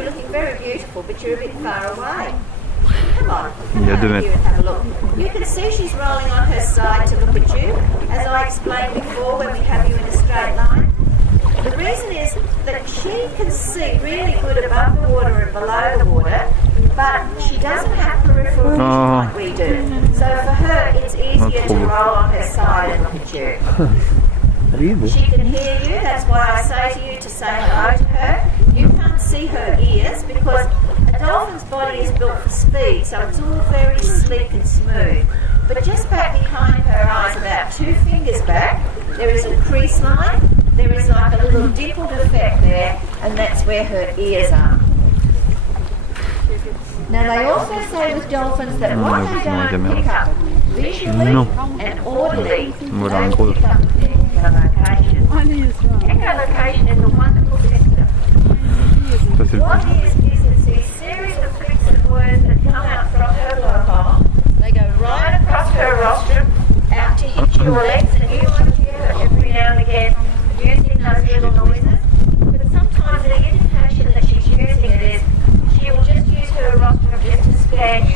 You're looking very beautiful, but you're a bit far away. Come on, come Yeah, over do it. here and have a look. You can see she's rolling on her side to look at you, as I explained before when we have you in a straight line. The reason is that she can see really good above the water and below the water, but she doesn't have peripheral vision like we do. So for her, it's easier to roll on her side and look at you. She can hear you, that's why I say to you to say hello to her. You can't see her ears because a dolphin's body is built for speed, so it's all very sleek and smooth. But just back behind her eyes, about 2 fingers back, there is a crease line. There is like a little dimpled effect there, and that's where her ears are. Now they also say with dolphins that what they don't pick up visually and audibly, they don't pick up with their echolocation. Echolocation is a wonderful system. What it is it's a series of clicks of words that come out from her blowhole. They go right across her rostrum, out to hit your legs, and you might hear her every now and again using those little noises.